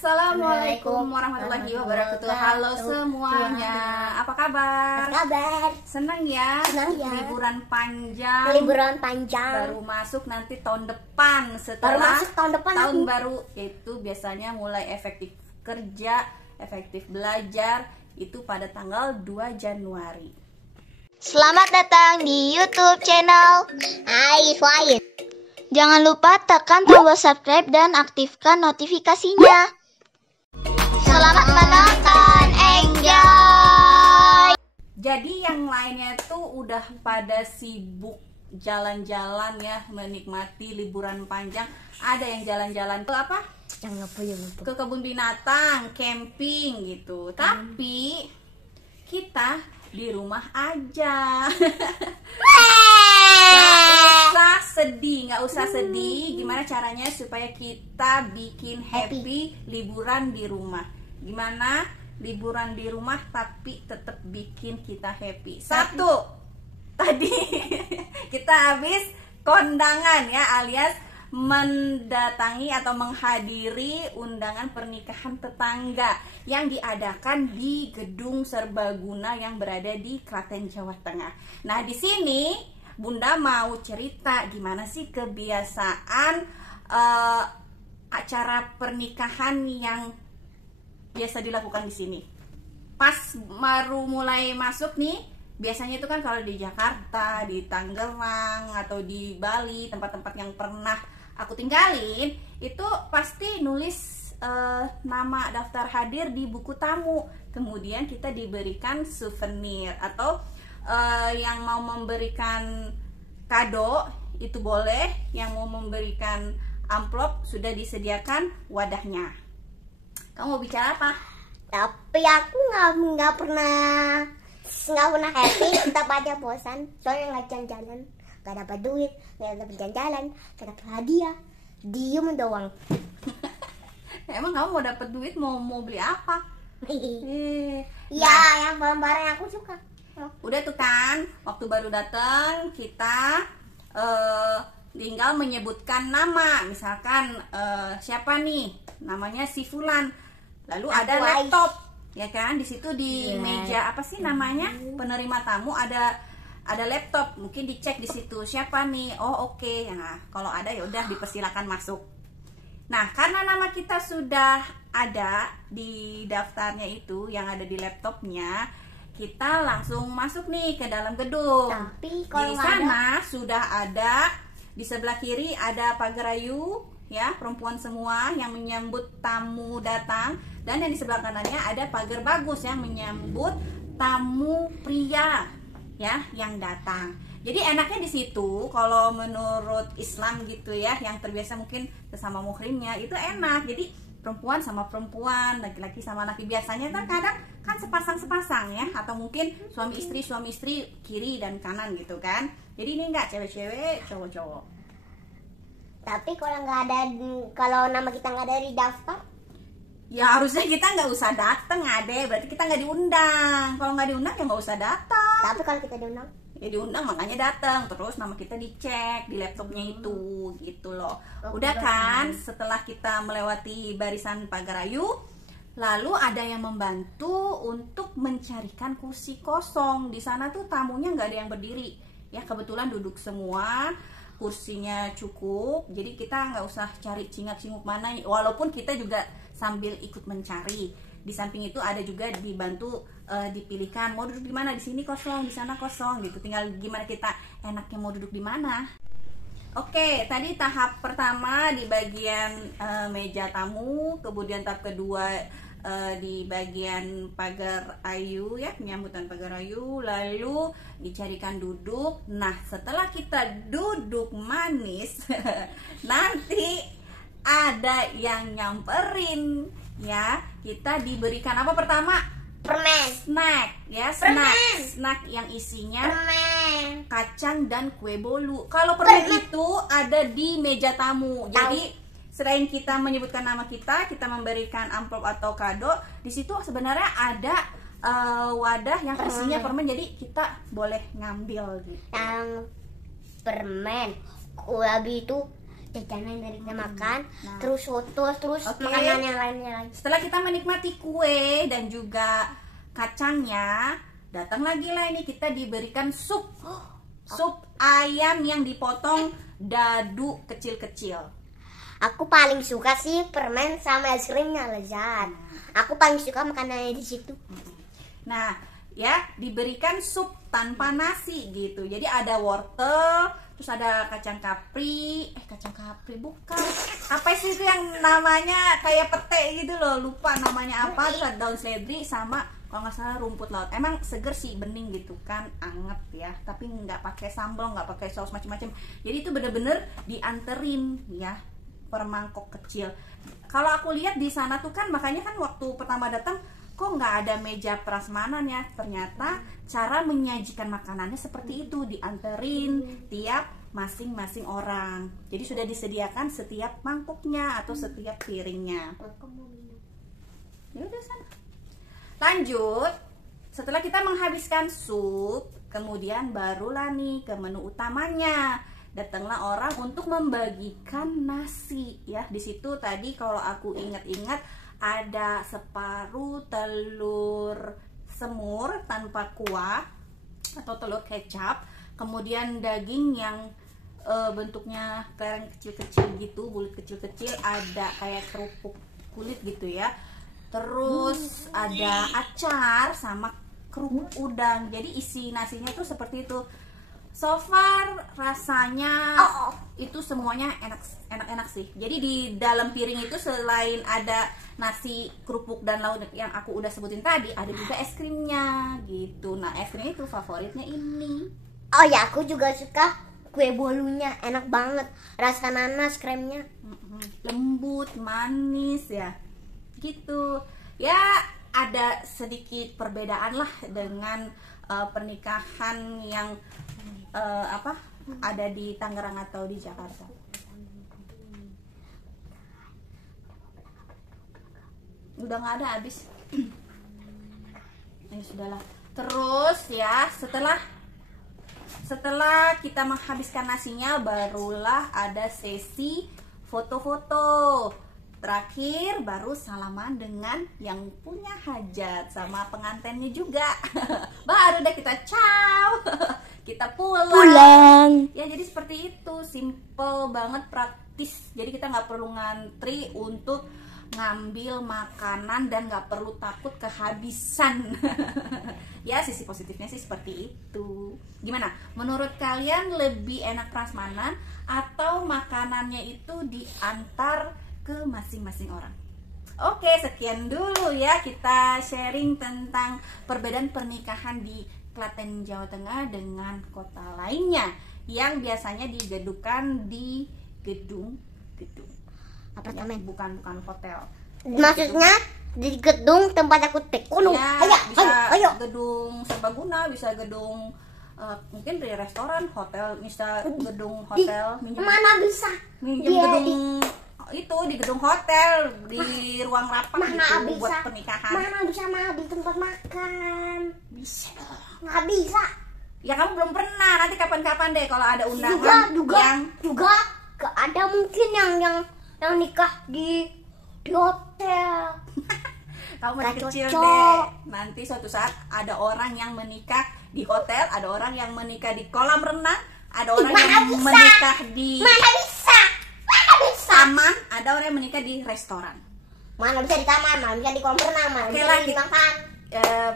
Assalamualaikum warahmatullahi wabarakatuh. Halo semuanya, apa kabar? Senang ya? Liburan panjang. Baru masuk nanti tahun depan. Setelah tahun baru, yaitu biasanya mulai efektif kerja, efektif belajar itu pada tanggal 2 Januari. Selamat datang di YouTube channel Aifwain. Jangan lupa tekan tombol subscribe dan aktifkan notifikasinya. Selamat menonton, enjoy. Jadi yang lainnya tuh udah pada sibuk jalan-jalan ya, menikmati liburan panjang. Ada yang jalan-jalan ke apa? Ke kebun binatang, camping gitu. Tapi kita di rumah aja. Nggak usah sedih. Gimana caranya supaya kita bikin happy liburan di rumah? Gimana liburan di rumah tapi tetap bikin kita happy? Satu, tadi kita habis kondangan ya, alias mendatangi atau menghadiri undangan pernikahan tetangga yang diadakan di Gedung Serbaguna yang berada di Klaten, Jawa Tengah. Nah, di sini Bunda mau cerita gimana sih kebiasaan acara pernikahan yang biasa dilakukan di sini. Pas baru mulai masuk nih, biasanya itu kan kalau di Jakarta, di Tangerang atau di Bali, tempat-tempat yang pernah aku tinggalin, itu pasti nulis nama daftar hadir di buku tamu. Kemudian kita diberikan souvenir atau yang mau memberikan kado itu boleh, yang mau memberikan amplop sudah disediakan wadahnya. Kamu mau bicara apa? Tapi aku nggak pernah happy, tetap aja bosan. Soalnya nggak jalan-jalan, nggak dapat duit, nggak dapat jalan-jalan, nggak dapat hadiah, diem doang. Emang kamu mau dapat duit mau beli apa? Ya, yang barang-barang yang aku suka. Udah tuh kan, waktu baru datang kita tinggal menyebutkan nama. Misalkan siapa nih? Namanya si Fulan. Lalu ada laptop, ya kan? Di situ di meja apa sih namanya? Penerima tamu ada laptop. Mungkin dicek di situ siapa nih? Oh, oke. Nah, kalau ada ya udah dipersilakan masuk. Nah, karena nama kita sudah ada di daftarnya itu yang ada di laptopnya, kita langsung masuk nih ke dalam gedung. Tapi kalau di sana sudah ada, di sebelah kiri ada pagerayu ya, perempuan semua yang menyambut tamu datang, dan yang di sebelah kanannya ada pagar bagus yang menyambut tamu pria ya yang datang. Jadi enaknya di situ kalau menurut Islam gitu ya, yang terbiasa mungkin sesama muhrimnya itu enak. Jadi perempuan sama perempuan, laki-laki sama laki, biasanya kan kadang kan sepasang ya, atau mungkin suami istri kiri dan kanan gitu kan. Jadi ini enggak cewek-cewek, cowok-cowok. Tapi kalau nama kita nggak ada di daftar, ya harusnya kita nggak usah datang, Ade. Berarti kita nggak diundang. Kalau nggak diundang ya nggak usah datang. Tapi kalau kita diundang, ya diundang, makanya datang. Terus nama kita dicek di laptopnya itu gitu loh. Udah kan, setelah kita melewati barisan pagerayu, lalu ada yang membantu untuk mencarikan kursi kosong. Di sana tuh tamunya nggak ada yang berdiri ya, kebetulan duduk semua, kursinya cukup. Jadi kita nggak usah cari cingak-cinguk mana, walaupun kita juga sambil ikut mencari. Di samping itu ada juga dibantu dipilihkan mau duduk di mana, di sini kosong, di sana kosong gitu. Tinggal gimana kita enaknya mau duduk di mana. Oke, tadi tahap pertama di bagian meja tamu, kemudian tahap kedua di bagian pagar ayu ya, penyambutan pagar ayu, lalu dicarikan duduk. Nah, setelah kita duduk manis nanti ada yang nyamperin ya. Kita diberikan apa pertama? permen, Snack ya, snack yang isinya permen, kacang dan kue bolu. Kalau permen itu ada di meja tamu. Jadi selain kita menyebutkan nama kita memberikan amplop atau kado, di situ sebenarnya ada wadah yang isinya permen. Jadi kita boleh ngambil gitu. yang permen, habis itu jajanan dari kita makan, Nah. terus soto, terus Oke. makanan yang lainnya lagi. Setelah kita menikmati kue dan juga kacangnya, datang lagi lah ini kita diberikan sup. Sup ayam yang dipotong dadu kecil-kecil. Aku paling suka sih permen sama es krimnya, lezat. Aku paling suka makanannya di situ. Nah, ya diberikan sup tanpa nasi gitu. Jadi ada wortel, terus ada kacang kapri. Kacang kapri bukan. Apa sih itu yang namanya kayak pete gitu loh, lupa namanya apa. Terus ada daun seledri sama kalau nggak salah rumput laut. Emang seger sih, bening gitu kan, anget ya. Tapi nggak pakai sambal, nggak pakai saus macam-macam. Jadi itu bener-bener dianterin ya per mangkok kecil. Kalau aku lihat di sana tuh kan, makanya kan waktu pertama datang kok nggak ada meja prasmanan ya. Ternyata cara menyajikan makanannya seperti itu, dianterin tiap masing-masing orang. Jadi sudah disediakan setiap mangkoknya atau setiap piringnya. Ya udah sana. Lanjut, setelah kita menghabiskan sup, kemudian barulah nih ke menu utamanya. Datanglah orang untuk membagikan nasi ya. Di situ tadi kalau aku ingat-ingat ada separuh telur semur tanpa kuah atau telur kecap, kemudian daging yang bentuknya lereng kecil-kecil gitu, bulat kecil-kecil, ada kayak kerupuk kulit gitu ya. Terus ada acar sama kerupuk udang. Jadi isi nasinya tuh seperti itu. So far rasanya itu semuanya enak-enak sih. Jadi di dalam piring itu selain ada nasi, kerupuk dan lauk yang aku udah sebutin tadi, ada juga es krimnya gitu. Nah, es krimnya itu favoritnya ini. Oh ya, aku juga suka kue bolunya, enak banget. Rasa nanas kremnya. Lembut, manis ya. Gitu. Ya, ada sedikit perbedaan lah dengan pernikahan yang ada di Tangerang atau di Jakarta. Udah nggak ada, habis. Ya sudahlah. Terus ya, setelah kita menghabiskan nasinya, barulah ada sesi foto-foto. Terakhir baru salaman dengan yang punya hajat sama pengantennya juga. Baru deh kita ciao. Kita pulang. Ya jadi seperti itu, simple banget, praktis. Jadi kita nggak perlu ngantri untuk ngambil makanan dan nggak perlu takut kehabisan. Ya sisi positifnya sih seperti itu. Gimana? Menurut kalian lebih enak prasmanan atau makanannya itu diantar ke masing-masing orang? Oke, sekian dulu ya kita sharing tentang perbedaan pernikahan di Klaten, Jawa Tengah dengan kota lainnya yang biasanya digadukan di gedung apartemen, bukan hotel. Maksudnya di gedung tempat aku tekun. Ya, ayo. Gedung serbaguna, bisa gedung mungkin di restoran, hotel, bisa gedung hotel, Mana bisa? minjem gedung itu di gedung hotel, di ruang rapat gitu buat pernikahan. Mana bisa ambil tempat makan? Bisa dong. Nggak bisa. Ya kamu belum pernah, nanti kapan-kapan deh kalau ada undangan juga gak ada mungkin yang nikah di hotel. kamu masih Gak kecil cocok. deh. Nanti suatu saat ada orang yang menikah di hotel, ada orang yang menikah di kolam renang, ada orang yang menikah di taman, ada orang yang menikah di restoran. Mana bisa di taman, mana bisa di kolam renang, mana Oke bisa lah, di makan.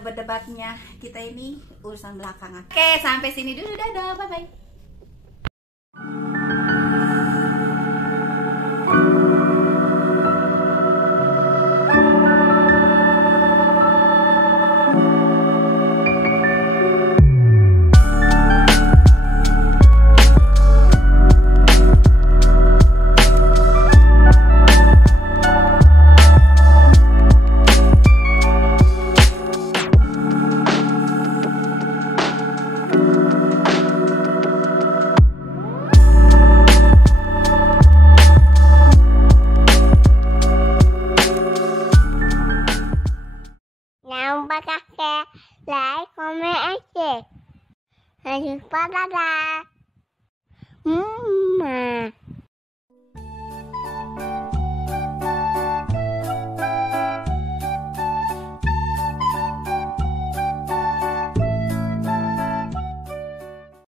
berdebatnya kita ini urusan belakangan. Oke, sampai sini dulu, dadah, bye bye. Jangan lupa like, komen aja. Jangan lupa, dadah.